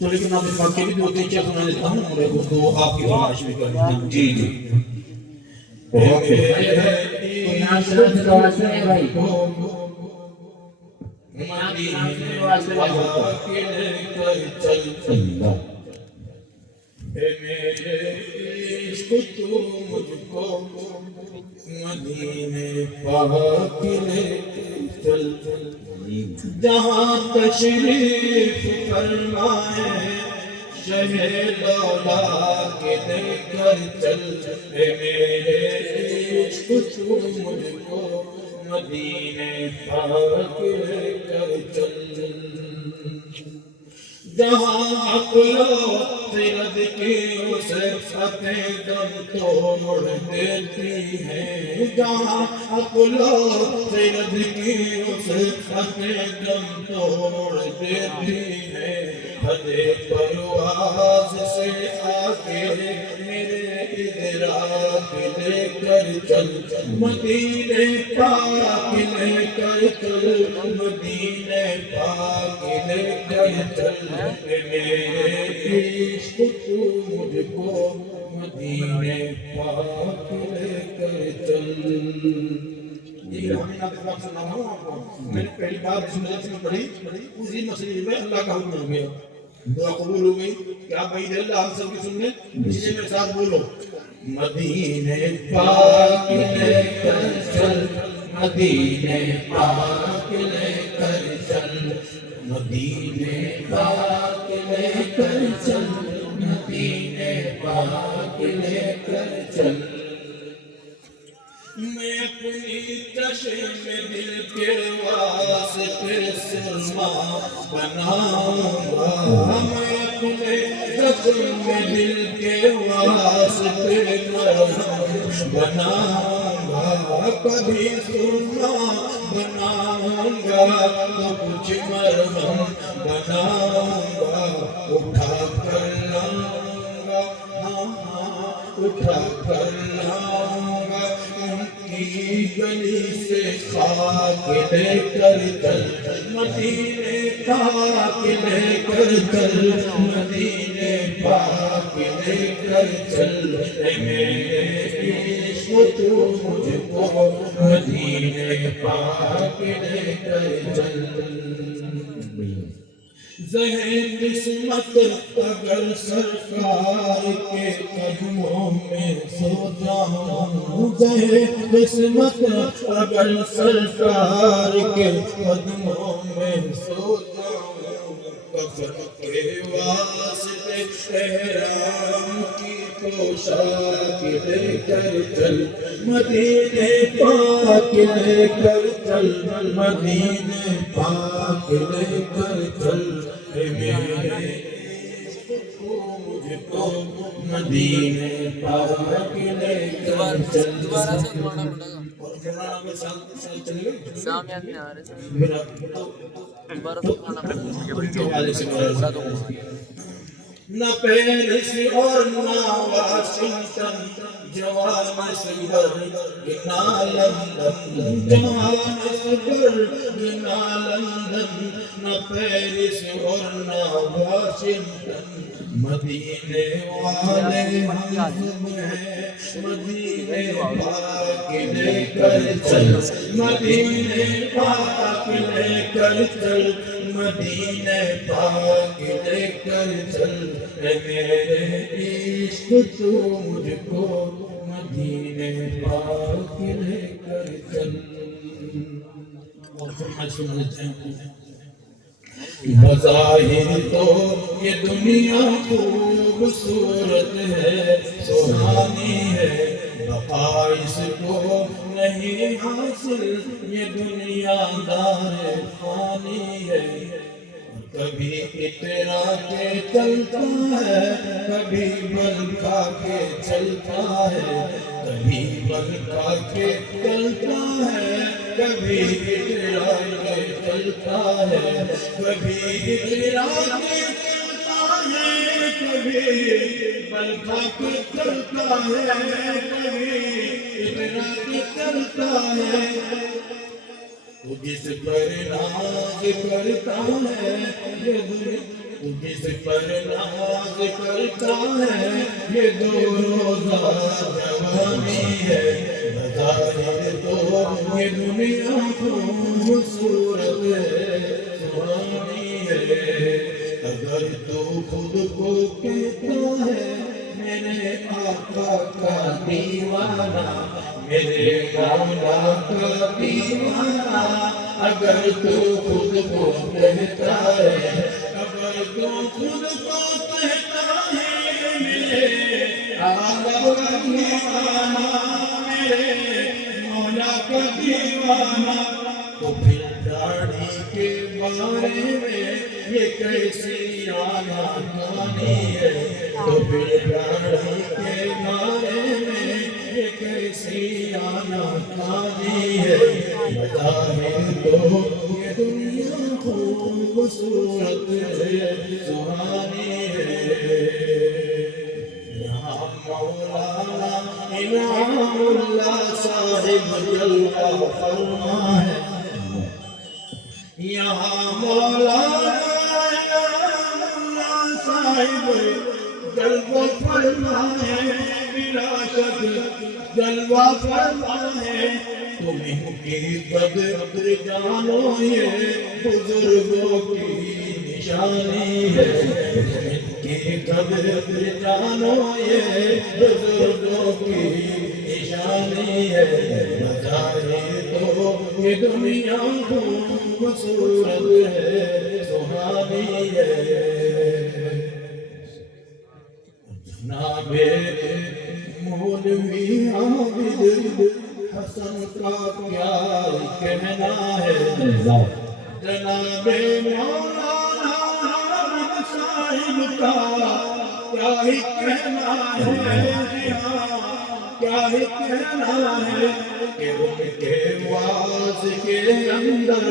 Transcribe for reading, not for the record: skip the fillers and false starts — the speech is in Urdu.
تو لیکن آپ اس واقعے بھی دو تین چیز سنا دیتا ہوں اور اردو آپ کی فرمائش بھی کر دیتا ہوں. جی جی یہاں سے آواز سنے بھائی میرے عشق تو مجھ کو مدینے پاک لے چل جہاں تشریف فرمائے شہ دولا کے لے کر چل میرے عشق تو مجھ کو مدینے پاک لے کر چل جہاں عقلوں سے رد کی اسے فتح دم توڑ دیتی ہے جہاں عقلوں سے رد کی اسے فتح دم توڑ دیتی ہے حد پرواز سے آکے میرے ادراک لے کر چل مدینے پاک لے کر چل مدینے پاک لے کر چل میرے عشق تو مجھ کو مدینے پاک لے کر چل. یہ ہمیں نہ پاک سے نام ہوں آپ کو میں نے پہلی بار سنت میں پڑھی اسی مسئلے میں اللہ کا حکم ہو گیا دعا قبول ہو گئی کہ آپ بھائی دل ہم سب کی سننے اسی میرے ساتھ بولو مدینے پاک لے کر چل مدینے پاک لے کر چل مدینے پاک لے کر چل مدینے پاک لے کر چل میں اپنی چشم دل کے واسطے سرما بناؤں گا میں اپنے چشم دل کے واسطے مرہم بناؤں گا کبھی سرما بناؤں گا تو کچھ مرہم بناؤں گا اٹھا کر لاؤں گا اٹھا کر لاؤں گا کی گلی سے خاک لے کر چل مدینے پاک لے کر چل مدینے پاک لے کر چل میرے عشق تو مجھ کو مدینے پاک لے کر چل زہر قسمت اگر سرکار کے قدموں میں سو جاؤں زہر قسمت اگر سرکار کے قدموں میں سو جاؤں کفن کے واسطے احرام کی پوشاک لے کر چل مدینے پاک لے کر چل مدینے پاک لے کر چل میرے عشق کو مجھ کو مدینے پاک لے کر چل دوبارہ سے دوڑنا پڑے گا سامیان میں آ رہے تھے دوبارہ سے دوڑنا پڑے گا نہ پیرس اور نہ واشنگٹن جوان مصغر نہ لندن جوان مصغر نہ لندن نہ پیرس اور نہ واشنگٹن مدینے والے ہم ہیں مدینے پاک لے کر چل مدینے پاک لے کر چل مدینے پاک لے کر چل میرے عشق تو مجھ کو مدینے پاک لے کر چل. اور فرمائش سنا دیتے ہیں بظاہر تو یہ دنیا خوبصورت ہے سہانی ہے بقا اس کو نہیں حاصل یہ دنیا دار فانی ہے کبھی اترا کے چلتا ہے کبھی بل کھا کے چلتا ہے کبھی بل کھا کے چلتا ہے کبھی اترا کے چلتا ہے کبھی اترا کے چلتا ہے کبھی بل کھا کے چلتا ہے کبھی اترا کے چلتا ہے جس پر ناز کرتا ہے یہ دنیا جس پر ناز کرتا ہے یہ دو روزہ جوانی ہے بظاہر تو یہ دنیا خوبصورت ہے سہانی ہے اگر تو خود کو کہتا ہے میرے آقا کا دیوانہ میرے مولا کا دیوانہ اگر تو خود کو کہتا ہے اگر تو خود کو کہتا ہے میرے آقا کا دیوانہ میرے مولا کا دیوانہ تو پھر داڑھی کے بارے میں یہ کیسی آنا کہانی ہے تو پھر داڑھی کے بارے میں یہ کیسی آنا کہانی ہے بظاہر تو یہ دنیا خوبصورت ہے سہانی ہے یہاں مولانا انعام اللہ صاحب جلوہ فرما ہے یہاں مولانا انعام اللہ صاحب جلوہ فرما ہے بلا شک جلوہ فرما ہے تمہیں کی قدر جانو یہ بزرگوں کی نشانی ہے تمہیں کی قدر جانو یہ بزرگوں کی نشانی ہے بظاہر تو یہ دنیا خوبصورت ہے سہانی ہے جناب مولوی عابد حسن کا کیا کہنا ہے جناب مولانا عابد صاحب کا کیا ہی کہنا ہے کیا ہی کہنا ہے کہ ان کے واز کے اندر